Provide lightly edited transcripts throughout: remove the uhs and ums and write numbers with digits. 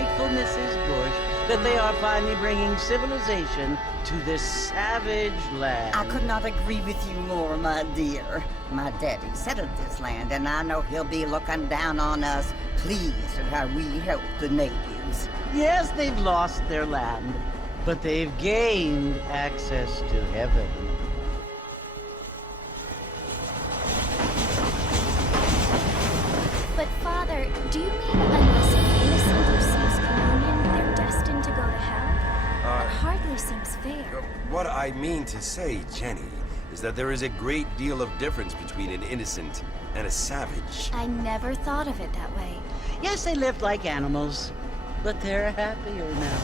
grateful, Mrs. Bush, that they are finally bringing civilization to this savage land. I could not agree with you more, my dear. My daddy settled this land, and I know he'll be looking down on us, pleased at how we help the natives. Yes, they've lost their land, but they've gained access to heaven. But Father, do you mean unless an innocent receives communion, they're destined to go to hell? It hardly seems fair. What I mean to say, Jenny, is that there is a great deal of difference between an innocent and a savage. I never thought of it that way. Yes, they lived like animals, but they're happier now.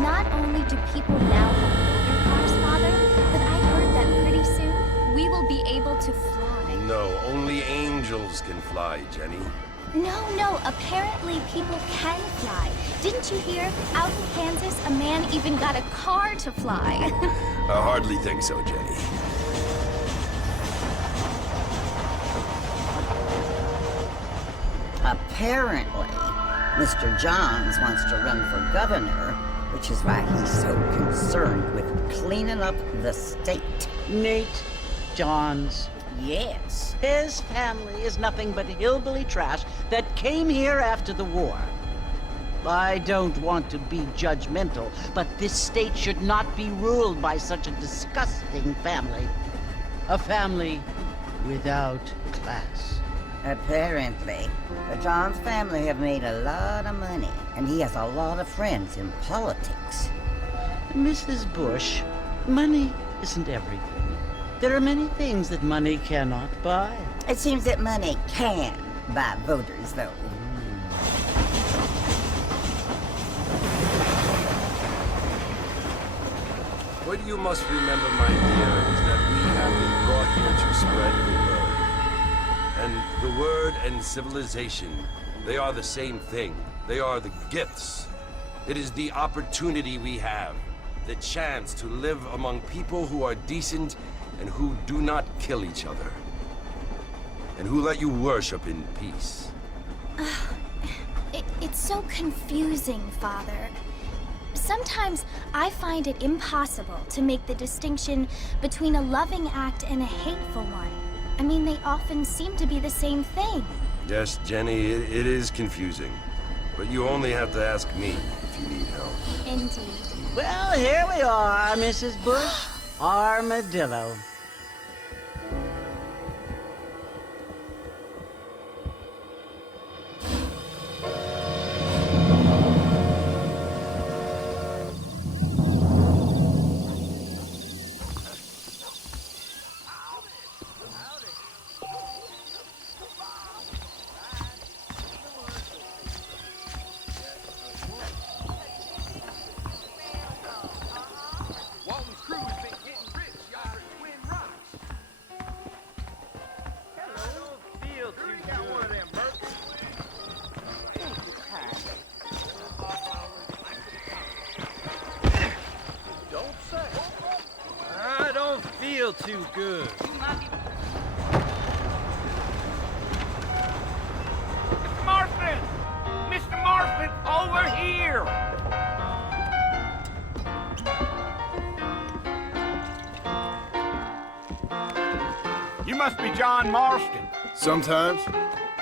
Not only do people now have motor cars, Father, but I heard that pretty soon we will be able to fly. No, only angels can fly, Jenny. No, apparently people can fly. Didn't you hear? Out in Kansas, a man even got a car to fly. I hardly think so, Jenny. Apparently, Mr. Johns wants to run for governor, which is why he's so concerned with cleaning up the state. Nate Johns. Yes. His family is nothing but hillbilly trash that came here after the war. I don't want to be judgmental, but this state should not be ruled by such a disgusting family. A family without class. Apparently, the Johns family have made a lot of money, and he has a lot of friends in politics. Mrs. Bush, money isn't everything. There are many things that money cannot buy. It seems that money can buy voters, though. What you must remember, my dear, is that we have been brought here to spread the word. And the word and civilization, they are the same thing. They are the gifts. It is the opportunity we have, the chance to live among people who are decent and who do not kill each other, and who let you worship in peace. It's so confusing, Father. Sometimes I find it impossible to make the distinction between a loving act and a hateful one. I mean, they often seem to be the same thing. Yes, Jenny, it is confusing. But you only have to ask me if you need help. Indeed. Well, here we are, Mrs. Bush. Armadillo. Too good. Mr. Marston! Mr. Marston, over here! You must be John Marston. Sometimes.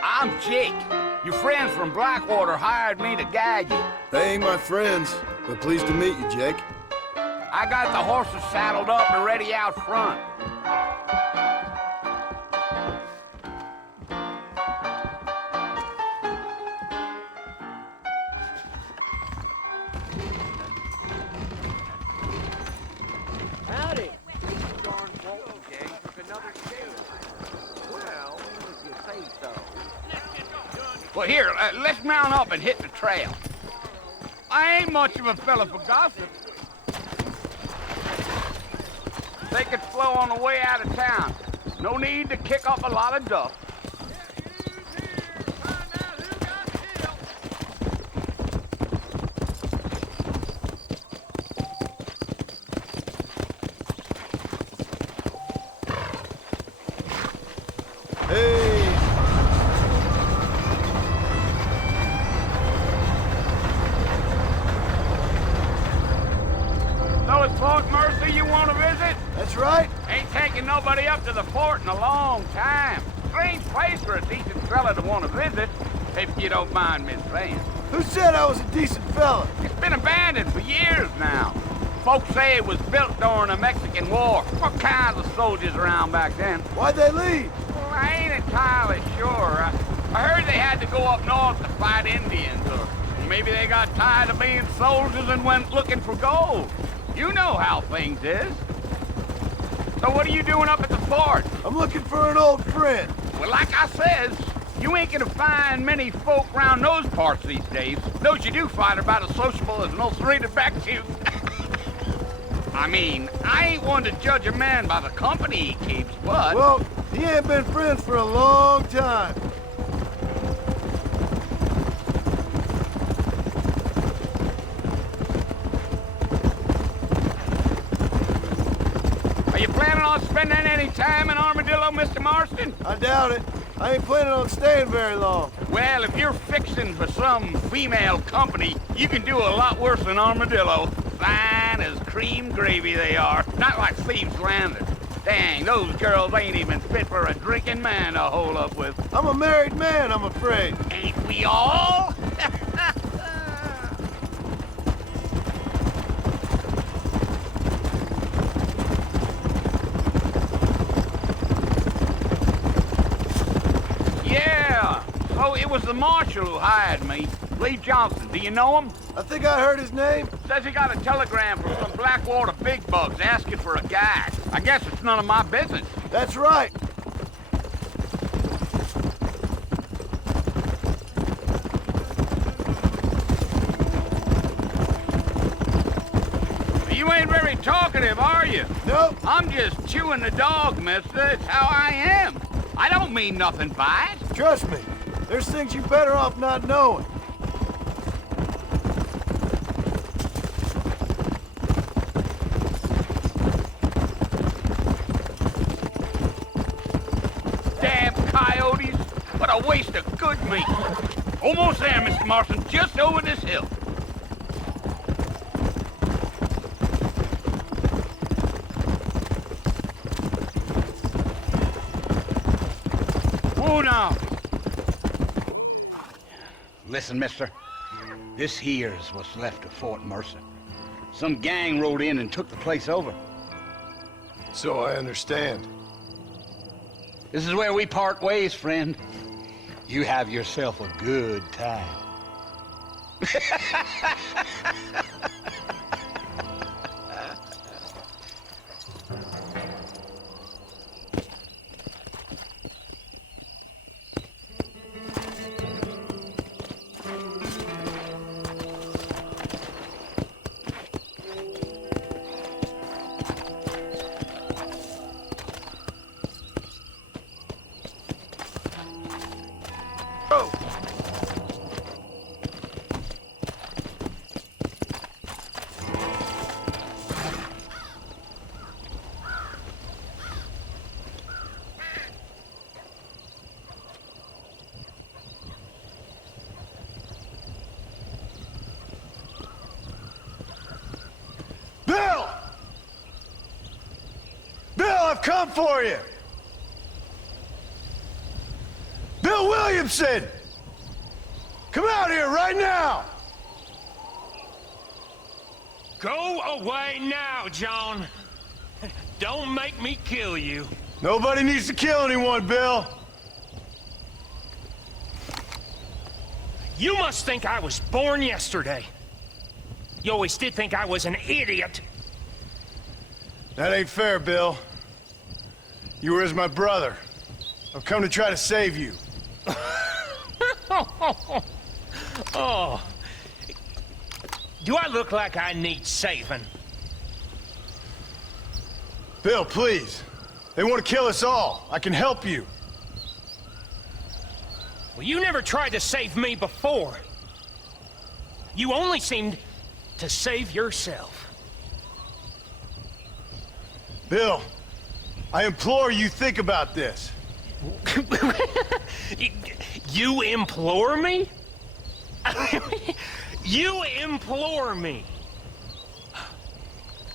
I'm Jake. Your friends from Blackwater hired me to guide you. They ain't my friends, but pleased to meet you, Jake. I got the horses saddled up and ready out front. Howdy. Well, here, let's mount up and hit the trail. I ain't much of a fella for gossip. They could flow on the way out of town. No need to kick up a lot of dust. Fort Mercy you want to visit? That's right. Ain't taking nobody up to the fort in a long time. Strange place for a decent fella to want to visit, if you don't mind me saying. Who said I was a decent fella? It's been abandoned for years now. Folks say it was built during the Mexican War. What kinds of soldiers around back then? Why'd they leave? Well, I ain't entirely sure. I heard they had to go up north to fight Indians, or maybe they got tired of being soldiers and went looking for gold. You know how things is. So what are you doing up at the fort? I'm looking for an old friend. Well, like I says, you ain't gonna find many folk round those parts these days. Those you do find are about as sociable as an ulcerated back tooth. I mean, I ain't one to judge a man by the company he keeps, but... Well, he ain't been friends for a long time. Are you planning on spending any time in Armadillo, Mr. Marston? I doubt it. I ain't planning on staying very long. Well, if you're fixing for some female company, you can do a lot worse than Armadillo. Fine as cream gravy they are. Not like Thieves' Landing. Dang, those girls ain't even fit for a drinking man to hole up with. I'm a married man, I'm afraid. Ain't we all? Yeah, so it was the marshal who hired me. Lee Johnson, do you know him? I think I heard his name. Says he got a telegram from some Blackwater big bugs asking for a guide. I guess it's none of my business. That's right. You ain't very talkative, are you? Nope. I'm just chewing the dog, mister. It's how I am. I don't mean nothing by it. Trust me. There's things you're better off not knowing. Damn coyotes. What a waste of good meat. Almost there, Mr. Marston. Just over this hill. Whoa now. Listen, mister. This here's what's left of Fort Mercer. Some gang rode in and took the place over. So I understand. This is where we part ways, friend. You have yourself a good time. Bill! Bill, I've come for you! Bill Williamson! Come out here right now! Go away now, John. Don't make me kill you. Nobody needs to kill anyone, Bill. You must think I was born yesterday. You always did think I was an idiot. That ain't fair, Bill. You were as my brother. I've come to try to save you. Oh. Do I look like I need saving? Bill, please. They want to kill us all. I can help you. Well, you never tried to save me before. You only seemed to save yourself. Bill, I implore you think about this. You implore me? You implore me?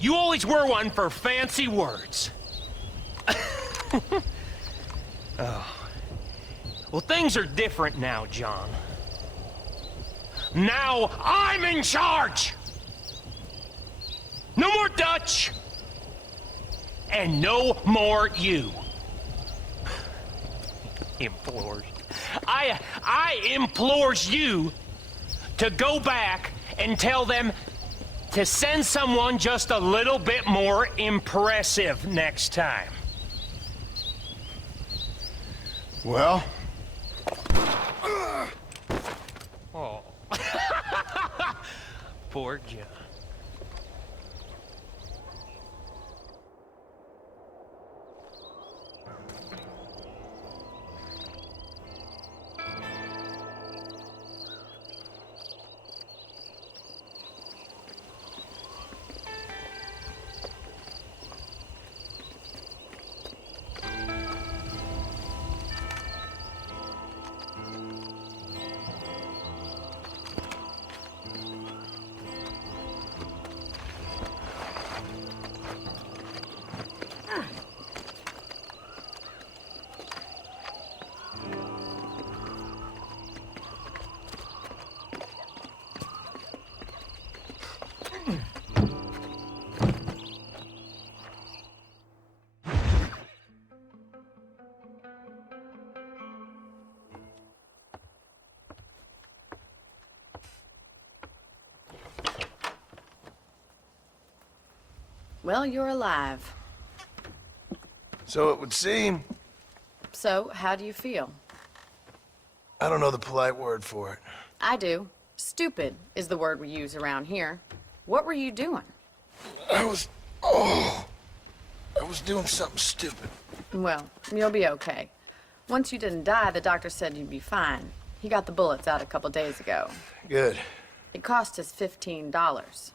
You always were one for fancy words. Oh. Well, things are different now, John. Now I'm in charge! No more Dutch! And no more you. Implores. I implores you to go back and tell them to send someone just a little bit more impressive next time. Well? Oh. Poor John. Well, you're alive. So it would seem. So, how do you feel? I don't know the polite word for it. I do. Stupid is the word we use around here. What were you doing? I was doing something stupid. Well, you'll be okay. Once you didn't die, the doctor said you'd be fine. He got the bullets out a couple days ago. Good. It cost us $15.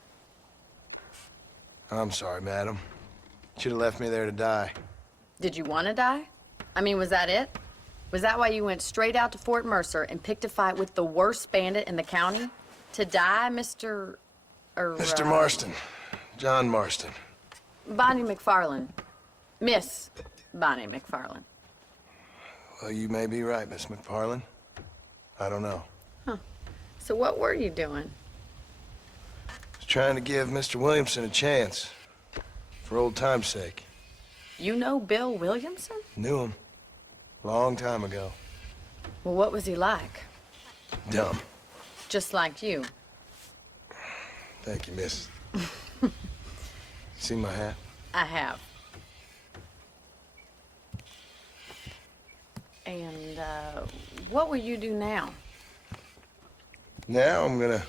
I'm sorry, madam. Should have left me there to die. Did you want to die? I mean, was that it? Was that why you went straight out to Fort Mercer and picked a fight with the worst bandit in the county? To die, Mr. Mr. Marston. John Marston. Bonnie McFarland. Miss Bonnie McFarland. Well, you may be right, Miss McFarland. I don't know. Huh. So what were you doing? I was trying to give Mr. Williamson a chance. For old time's sake. You know Bill Williamson? Knew him. Long time ago. Well, what was he like? Dumb. Just like you. Thank you, miss. See my hat? I have. And, what will you do now? Now I'm gonna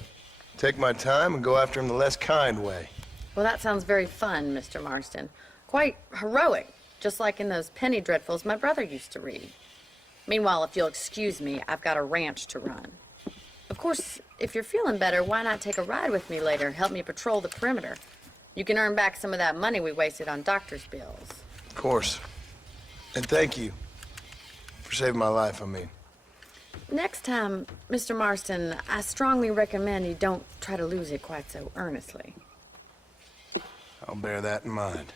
take my time and go after him the less kind way. Well, that sounds very fun, Mr. Marston. Quite heroic, just like in those penny dreadfuls my brother used to read. Meanwhile, if you'll excuse me, I've got a ranch to run. Of course, if you're feeling better, why not take a ride with me later? Help me patrol the perimeter. You can earn back some of that money we wasted on doctor's bills. Of course. And thank you. For saving my life, I mean. Next time, Mr. Marston, I strongly recommend you don't try to lose it quite so earnestly. I'll bear that in mind.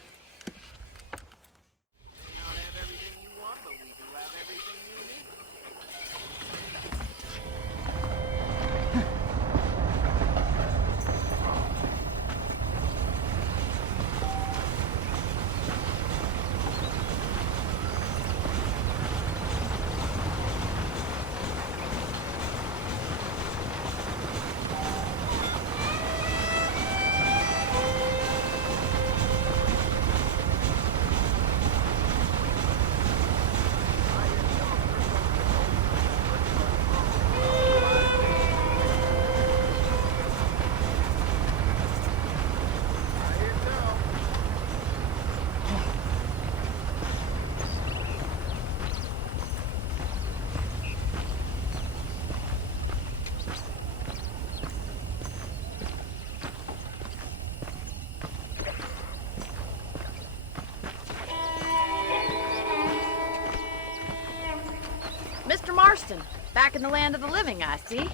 Mr. Marston, back in the land of the living, I see.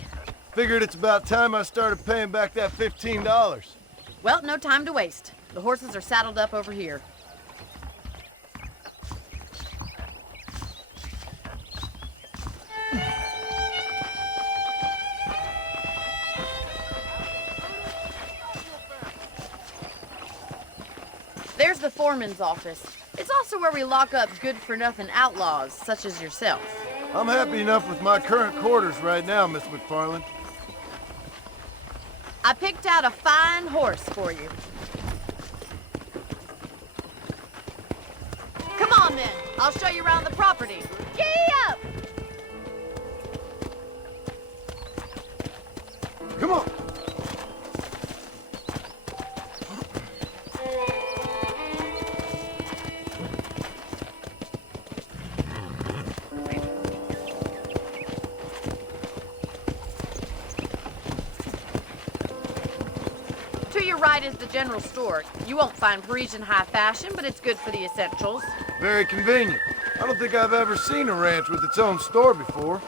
Figured it's about time I started paying back that $15. Well, no time to waste. The horses are saddled up over here. There's the foreman's office. It's also where we lock up good-for-nothing outlaws, such as yourself. I'm happy enough with my current quarters right now, Miss McFarland. I picked out a fine horse for you. Come on, then. I'll show you around the property. Gee up! Come on. To your right is the general store. You won't find Parisian high fashion, but it's good for the essentials. Very convenient. I don't think I've ever seen a ranch with its own store before.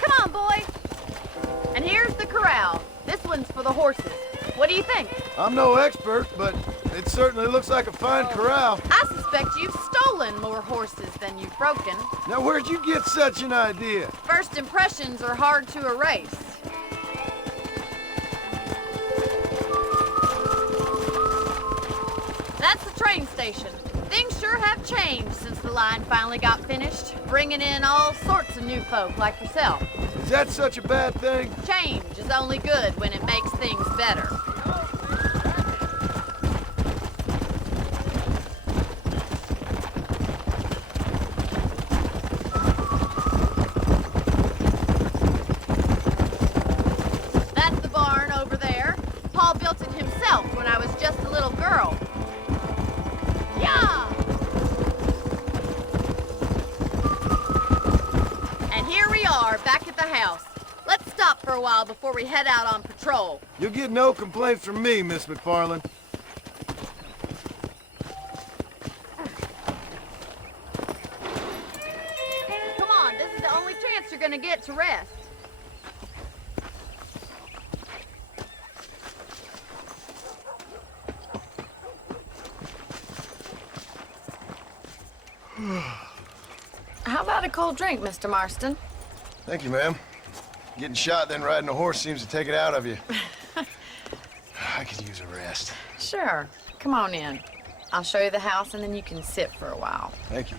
Come on, boy. And here's the corral. This one's for the horses. What do you think? I'm no expert, but it certainly looks like a fine corral. I suspect you've stolen more horses than you've broken. Now, where'd you get such an idea? First impressions are hard to erase. That's the train station. Things sure have changed since the line finally got finished, bringing in all sorts of new folk like yourself. Is that such a bad thing? Change is only good when it makes things better. That's the barn over there. Paul built it himself when I was just a little girl. Yeah! And here we are, back at the house. Let's stop for a while before we head out on patrol. You'll get no complaints from me, Miss McFarland. Come on, this is the only chance you're gonna get to rest. How about a cold drink, Mr. Marston? Thank you, ma'am. Getting shot, then riding a horse seems to take it out of you. I could use a rest. Sure. Come on in. I'll show you the house and then you can sit for a while. Thank you.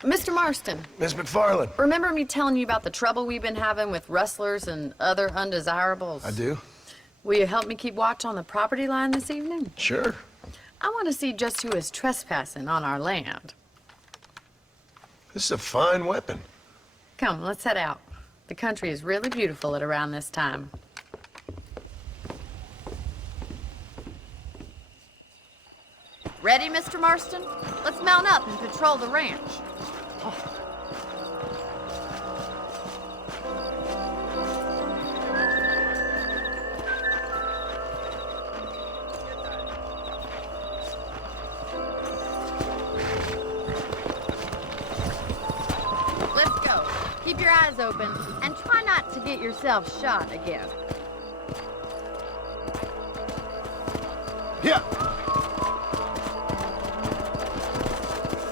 Mr. Marston, Miss McFarland. remember me telling you about the trouble we've been having with rustlers and other undesirables? I do? Will you help me keep watch on the property line this evening? Sure. I want to see just who is trespassing on our land. This is a fine weapon. Come, let's head out. The country is really beautiful at around this time. Ready, Mr. Marston? Let's mount up and patrol the ranch. Let's go. Keep your eyes open and try not to get yourself shot again. Yeah.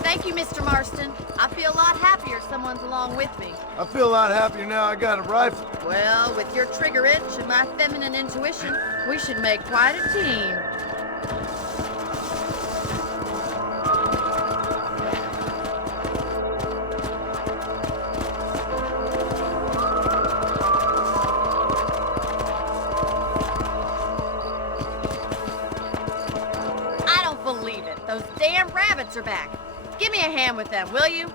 Thank you, Mr. Marston. I feel a lot happier someone's along with me. I feel a lot happier now I got a rifle. Well, with your trigger itch and my feminine intuition, we should make quite a team. I don't believe it. Those damn rabbits are back. Give me a hand with them, will you?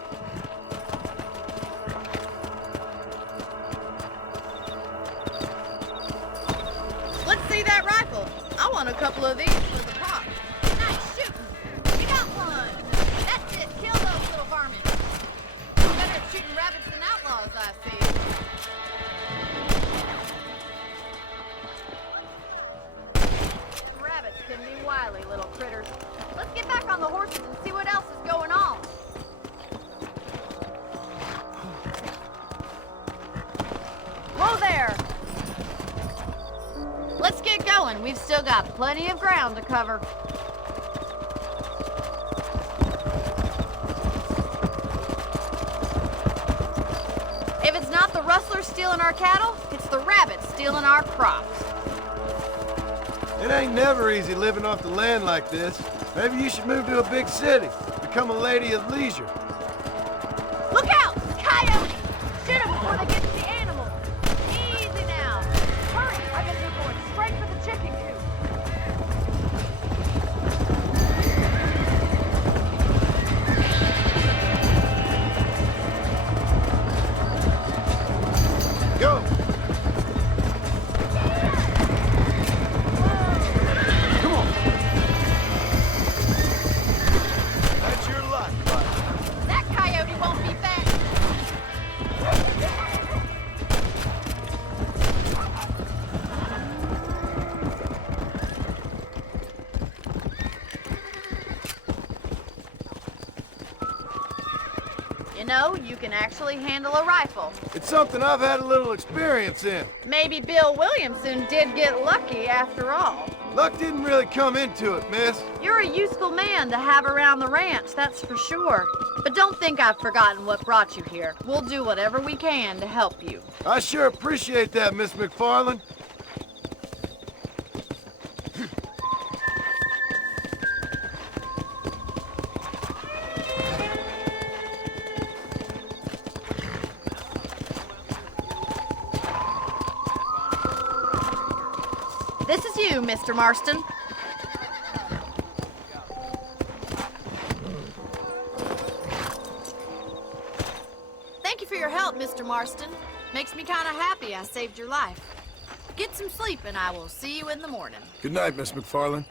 Let's see that rifle. I want a couple of these for the pot. Nice shooting. You got one. That's it. Kill those little varmints. Better at shooting rabbits than outlaws, I see. Rabbits can be wily little critters. get going. We've still got plenty of ground to cover. If it's not the rustlers stealing our cattle, it's the rabbits stealing our crops. It ain't never easy living off the land like this. Maybe you should move to a big city. Become a lady of leisure. Look out! Coyote! Shoot them before they get to the animals. Easy now. Hurry! I bet you're going straight for the chicken coop. Go! Come on! That's your luck, bud. That coyote won't be back. You know, you can actually handle a rifle. It's something I've had a little experience in. Maybe Bill Williamson did get lucky after all. Luck didn't really come into it, miss. You're a useful man to have around the ranch, that's for sure. But don't think I've forgotten what brought you here. We'll do whatever we can to help you. I sure appreciate that, Miss McFarland. This is you, Mr. Marston. Thank you for your help, Mr. Marston. Makes me kind of happy I saved your life. Get some sleep and I will see you in the morning. Good night, Miss McFarland.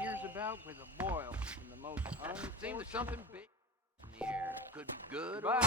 Here's about with a boil in the most seems there's something big in the air. Could be good. Bye.